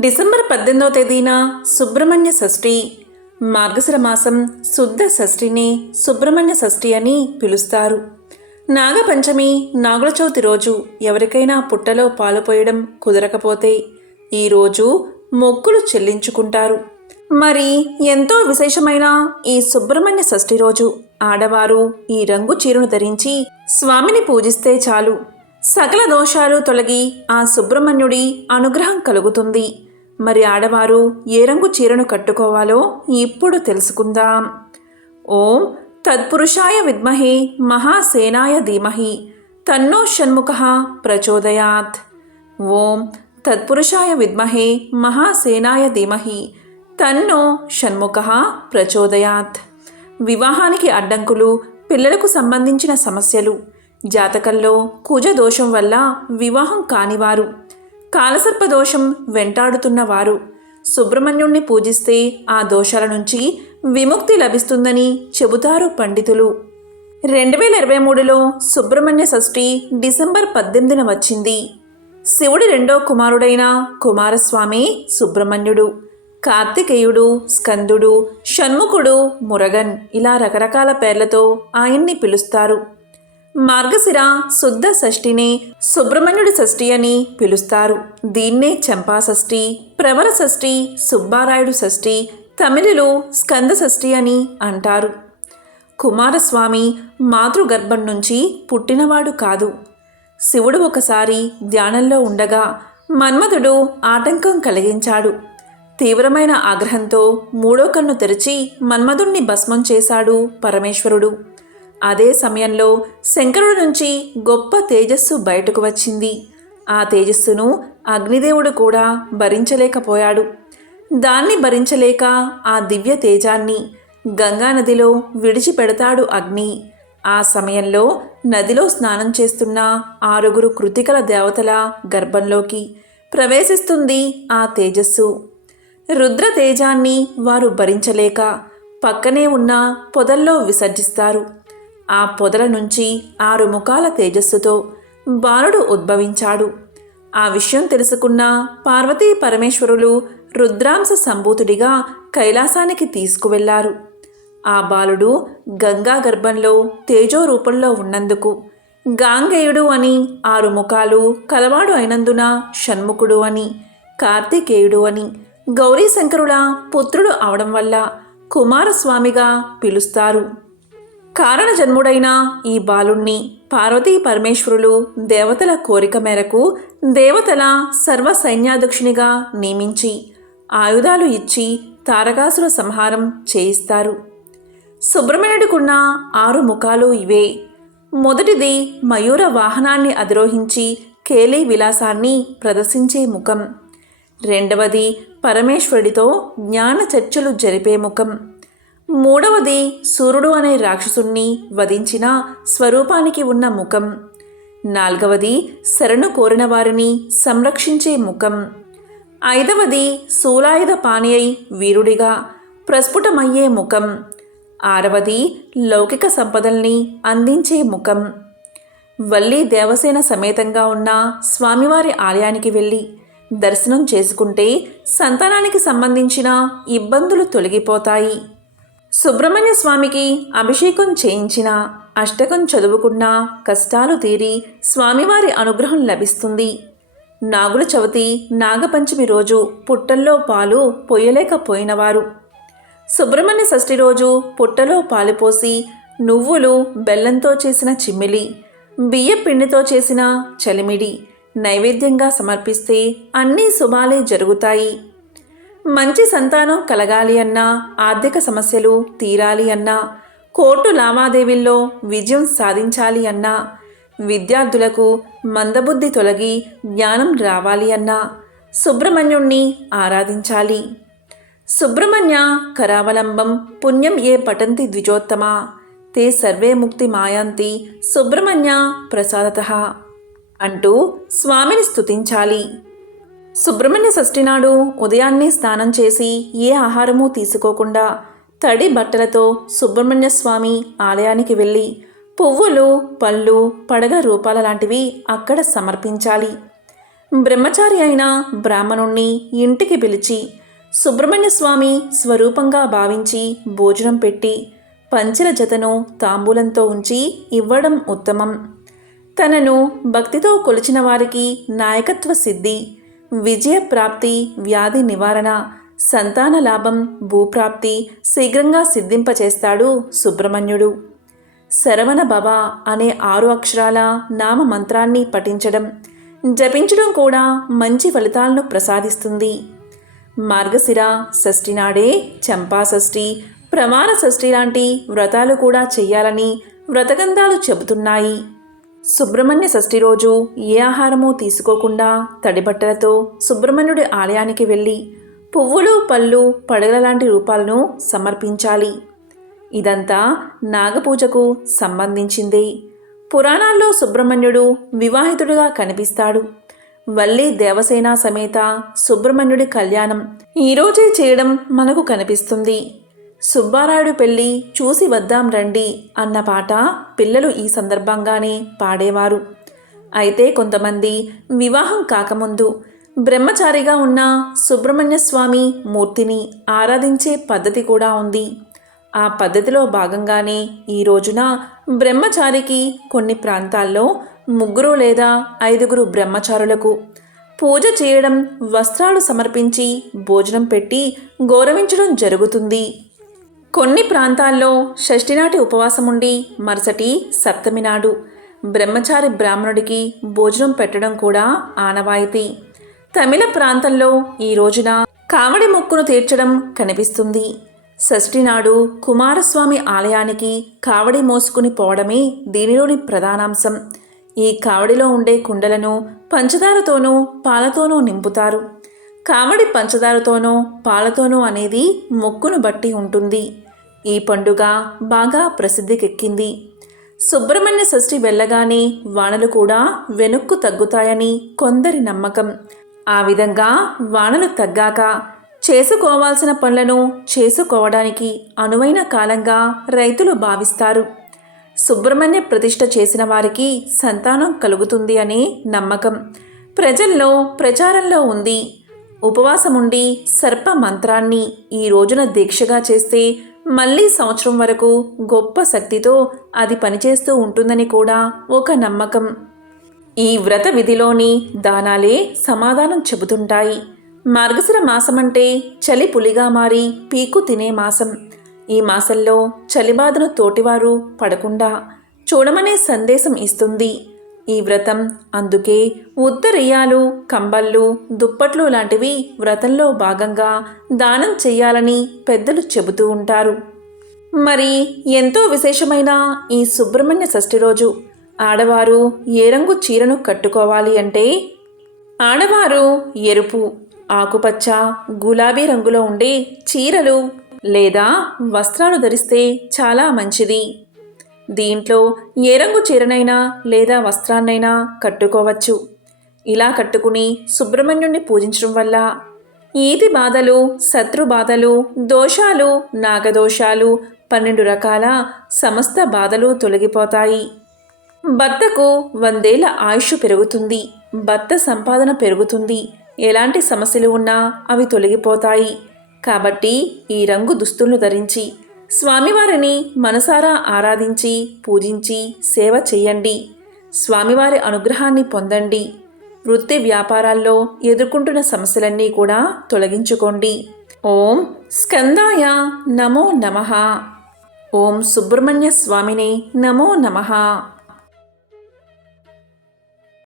December పద్దెనిమిదవ తేదీన సుబ్రహ్మణ్య షష్ఠి మార్గశిర మాసం శుద్ధ షష్ఠిని సుబ్రహ్మణ్య షష్ఠి అని పిలుస్తారు. నాగపంచమి నాగుల చవితి రోజు ఎవరికైనా పుట్టలో పాలుపోయడం కుదరకపోతే ఈరోజు మొక్కులు చెల్లించుకుంటారు. మరి ఎంతో విశేషమైన ఈ సుబ్రహ్మణ్య షష్ఠి రోజు ఆడవారు ఈ రంగు చీరను ధరించి స్వామిని పూజిస్తే చాలు. సకల దోషాలు తొలగి ఆ సుబ్రహ్మణ్యుడి అనుగ్రహం కలుగుతుంది. మరి ఆడవారు ఏ రంగు చీరను కట్టుకోవాలో ఇప్పుడు తెలుసుకుందాం. ఓం తత్పురుషాయ విద్మహే మహాసేనాయ ధీమహి. తన్నో షణ్ముఖ ప్రచోదయాత్. ఓం తత్పురుషాయ విద్మహే మహాసేనాయ ధీమహి. తన్నో షణ్ముఖ ప్రచోదయాత్. వివాహానికి అడ్డంకులు పిల్లలకు సంబంధించిన సమస్యలు జాతకంలో కుజ దోషం వల్ల వివాహం కానివారు కాలసర్ప దోషం వెంటాడుతున్నవారు సుబ్రహ్మణ్యుణ్ణి పూజిస్తే ఆ దోషాల నుంచి విముక్తి లభిస్తుందని చెబుతారు పండితులు. రెండు వేల ఇరవై మూడులో సుబ్రహ్మణ్య షష్ఠి డిసెంబర్ పద్దెనిమిదిన వచ్చింది. శివుడి రెండో కుమారుడైన కుమారస్వామి సుబ్రహ్మణ్యుడు కార్తికేయుడు స్కందుడు షణ్ముఖుడు మురగన్ ఇలా రకరకాల పేర్లతో ఆయన్ని పిలుస్తారు. మార్గశిర శుద్ధ షష్ఠిని సుబ్రహ్మణ్యుడి షష్ఠి అని పిలుస్తారు. దీన్నే చంపా షష్ఠి ప్రవర షష్ఠి సుబ్బారాయుడు షష్ఠి తమిళులు స్కంద షష్ఠి అని అంటారు. కుమారస్వామి మాతృగర్భం నుంచి పుట్టినవాడు కాదు. శివుడు ఒకసారి ధ్యానంలో ఉండగా మన్మధుడు ఆటంకం కలిగించాడు. తీవ్రమైన ఆగ్రహంతో మూడో కన్ను తెరిచి మన్మధుణ్ణి భస్మం చేశాడు పరమేశ్వరుడు. అదే సమయంలో శంకరుడి నుంచి గొప్ప తేజస్సు బయటకు వచ్చింది. ఆ తేజస్సును అగ్నిదేవుడు కూడా భరించలేకపోయాడు. దాన్ని భరించలేక ఆ దివ్య తేజాన్ని గంగానదిలో విడిచిపెడతాడు అగ్ని. ఆ సమయంలో నదిలో స్నానం చేస్తున్న ఆరుగురు కృతికల దేవతల గర్భంలోకి ప్రవేశిస్తుంది ఆ తేజస్సు. రుద్ర తేజాన్ని వారు భరించలేక పక్కనే ఉన్న పొదల్లో విసర్జిస్తారు. ఆ పొదల నుంచి ఆరు ముఖాల తేజస్సుతో బాలుడు ఉద్భవించాడు. ఆ విషయం తెలుసుకున్న పార్వతీ పరమేశ్వరులు రుద్రాంశ సంభూతుడిగా కైలాసానికి తీసుకువెళ్ళారు. ఆ బాలుడు గంగా గర్భంలో తేజో రూపంలో ఉన్నందుకు గాంగేయుడు అని ఆరు ముఖాలు కలవాడు అయినందున షణ్ముఖుడు అని కార్తికేయుడు అని గౌరీశంకరుల పుత్రుడు అవడం వల్ల కుమారస్వామిగా పిలుస్తారు. కారణ జన్ముడైన ఈ బాలుణ్ణి పార్వతీ పరమేశ్వరులు దేవతల కోరిక మేరకు దేవతల సర్వ సైన్యాధ్యక్షునిగా నియమించి ఆయుధాలు ఇచ్చి తారకాసుర సంహారం చేయిస్తారు. సుబ్రహ్మణ్యుడికున్న ఆరు ముఖాలు ఇవే. మొదటిది మయూర వాహనాన్ని అధిరోహించి కేలీ విలాసాన్ని ప్రదర్శించే ముఖం. రెండవది పరమేశ్వరుడితో జ్ఞాన చర్చలు జరిపే ముఖం. మూడవది సూర్యుడు అనే రాక్షసుణ్ణి వధించిన స్వరూపానికి ఉన్న ముఖం. నాల్గవది శరణు కోరిన వారిని సంరక్షించే ముఖం. ఐదవది శూలాయుధ పాని అయి వీరుడిగా ప్రస్ఫుటమయ్యే ముఖం. ఆరవది లౌకిక సంపదల్ని అందించే ముఖం. వల్లి దేవసేన సమేతంగా ఉన్న స్వామివారి ఆలయానికి వెళ్ళి దర్శనం చేసుకుంటే సంతానానికి సంబంధించిన ఇబ్బందులు తొలగిపోతాయి. సుబ్రహ్మణ్య స్వామికి అభిషేకం చేయించిన అష్టకం చదువుకున్న కష్టాలు తీరి స్వామివారి అనుగ్రహం లభిస్తుంది. నాగుల చవితి నాగపంచమి రోజు పుట్టల్లో పాలు పొయ్యలేకపోయినవారు. సుబ్రహ్మణ్య షష్ఠి రోజు పుట్టలో పాలు పోసి నువ్వులు బెల్లంతో చేసిన చిమ్మిలి బియ్య పిండితో చేసిన చలిమిడి నైవేద్యంగా సమర్పిస్తే అన్నీ శుభాలే జరుగుతాయి. మంచి సంతానం కలగాలి అన్నా ఆర్థిక సమస్యలు తీరాలి అన్నా కోర్టు లావాదేవీల్లో విజయం సాధించాలి అన్నా విద్యార్థులకు మందబుద్ధి తొలగి జ్ఞానం రావాలి అన్నా సుబ్రహ్మణ్యుణ్ణి ఆరాధించాలి. సుబ్రహ్మణ్య కరావలంబం పుణ్యం ఏ పఠంతి ద్విజోత్తమా తే సర్వే ముక్తి మాయాంతి సుబ్రహ్మణ్య ప్రసాదత అంటూ స్వామిని స్తుతించాలి. సుబ్రహ్మణ్య షష్ఠి నాడు ఉదయాన్నే స్నానం చేసి ఏ ఆహారము తీసుకోకుండా తడి బట్టలతో సుబ్రహ్మణ్య స్వామి ఆలయానికి వెళ్ళి పువ్వులు పళ్ళు పడగ రూపాల లాంటివి అక్కడ సమర్పించాలి. బ్రహ్మచారి అయిన బ్రాహ్మణుణ్ణి ఇంటికి పిలిచి సుబ్రహ్మణ్య స్వామి స్వరూపంగా భావించి భోజనం పెట్టి పంచల జతను తాంబూలంతో ఉంచి ఇవ్వడం ఉత్తమం. తనను భక్తితో కొలిచిన వారికి నాయకత్వ సిద్ధి విజయ ప్రాప్తి వ్యాధి నివారణ సంతాన లాభం భూప్రాప్తి శీఘ్రంగా సిద్ధింపచేస్తాడు సుబ్రహ్మణ్యుడు. శరవణ భవ అనే ఆరు అక్షరాల నామ మంత్రాన్ని పఠించడం జపించడం కూడా మంచి ఫలితాలను ప్రసాదిస్తుంది. మార్గశిర షష్ఠి నాడే చంపా షష్ఠి ప్రమాణ షష్ఠి లాంటి వ్రతాలు కూడా చెయ్యాలని వ్రతగంధాలు చెబుతున్నాయి. సుబ్రహ్మణ్య షష్ఠి రోజు ఏ ఆహారము తీసుకోకుండా తడిబట్టలతో సుబ్రహ్మణ్యుడి ఆలయానికి వెళ్ళి పువ్వులు పళ్ళు పడగల లాంటి రూపాలను సమర్పించాలి. ఇదంతా నాగపూజకు సంబంధించింది. పురాణాల్లో సుబ్రహ్మణ్యుడు వివాహితుడిగా కనిపిస్తాడు. వల్లి దేవసేన సమేత సుబ్రహ్మణ్యుడి కళ్యాణం ఈరోజే చేయడం మనకు కనిపిస్తుంది. సుబ్బారాయుడు పెళ్ళి చూసి వద్దాం రండి అన్న పాట పిల్లలు ఈ సందర్భంగానే పాడేవారు. అయితే కొంతమంది వివాహం కాకముందు బ్రహ్మచారిగా ఉన్న సుబ్రహ్మణ్య స్వామి మూర్తిని ఆరాధించే పద్ధతి కూడా ఉంది. ఆ పద్ధతిలో భాగంగానే ఈ రోజున బ్రహ్మచారికి కొన్ని ప్రాంతాల్లో ముగ్గురు లేదా ఐదుగురు బ్రహ్మచారులకు పూజ చేయడం వస్త్రాలు సమర్పించి భోజనం పెట్టి గౌరవించడం జరుగుతుంది. కొన్ని ప్రాంతాల్లో షష్ఠినాటి ఉపవాసం ఉండి మరుసటి సప్తమి నాడు బ్రహ్మచారి బ్రాహ్మణుడికి భోజనం పెట్టడం కూడా ఆనవాయితీ. తమిళ ప్రాంతంలో ఈ రోజున కావడి మొక్కును తీర్చడం కనిపిస్తుంది. షష్ఠి నాడు కుమారస్వామి ఆలయానికి కావడి మోసుకుని పోవడమే దీనిలోని ప్రధానాంశం. ఈ కావడిలో ఉండే కుండలను పంచదారతోనూ పాలతోనూ నింపుతారు. కావడి పంచదారతోనో పాలతోనో అనేది మొక్కును బట్టి ఉంటుంది. ఈ పండుగ బాగా ప్రసిద్ధికెక్కింది. సుబ్రహ్మణ్య షష్ఠి వెళ్ళగానే వానలు కూడా వెనుక్కు తగ్గుతాయని కొందరి నమ్మకం. ఆ విధంగా వానలు తగ్గాక చేసుకోవాల్సిన పనులను చేసుకోవడానికి అనువైన కాలంగా రైతులు భావిస్తారు. సుబ్రహ్మణ్య ప్రతిష్ట చేసిన వారికి సంతానం కలుగుతుంది అనే నమ్మకం. ప్రజల్లో ప్రచారంలో ఉంది. ఉపవాసముండి సర్ప మంత్రాన్ని ఈ రోజున దీక్షగా చేస్తే మళ్ళీ సంవత్సరం వరకు గొప్ప శక్తితో అది పనిచేస్తూ ఉంటుందని కూడా ఒక నమ్మకం. ఈ వ్రత విధిలోని దానాలే సమాధానం చెబుతుంటాయి. మార్గశిర మాసమంటే చలి పులిగా మారి పీకు తినే మాసం. ఈ మాసంలో చలిబాధను తోటివారు పడకుండా చూడమనే సందేశం ఇస్తుంది. ఈ వ్రతం. అందుకే ఉత్తరియాలు కంబళ్ళు దుప్పట్లు లాంటివి వ్రతంలో భాగంగా దానం చెయ్యాలని పెద్దలు చెబుతూ ఉంటారు. మరి ఎంతో విశేషమైన ఈ సుబ్రహ్మణ్య షష్ఠి రోజు ఆడవారు ఏ రంగు చీరను కట్టుకోవాలి అంటే? ఆడవారు ఎరుపు ఆకుపచ్చ గులాబీ రంగులో ఉండే చీరలు లేదా వస్త్రాలు ధరిస్తే చాలా మంచిది. దీంట్లో ఏ రంగు చీరనైనా లేదా వస్త్రాన్నైనా కట్టుకోవచ్చు. ఇలా కట్టుకుని సుబ్రహ్మణ్యుణ్ణి పూజించడం వల్ల ఈతి బాధలు శత్రు బాధలు దోషాలు నాగదోషాలు పన్నెండు రకాల సమస్త బాధలు తొలగిపోతాయి. భర్తకు వందేళ్ళ ఆయుష్ పెరుగుతుంది. భర్త సంపాదన పెరుగుతుంది. ఎలాంటి సమస్యలు ఉన్నా అవి తొలగిపోతాయి. కాబట్టి ఈ రంగు దుస్తులను ధరించి స్వామివారిని మనసారా ఆరాధించి పూజించి సేవ చేయండి. స్వామివారి అనుగ్రహాన్ని పొందండి. వృత్తి వ్యాపారాల్లో ఎదుర్కొంటున్న సమస్యలన్నీ కూడా తొలగించుకోండి. ఓం స్కందాయ నమో నమః. ఓం సుబ్రహ్మణ్య స్వామిని నమో నమః.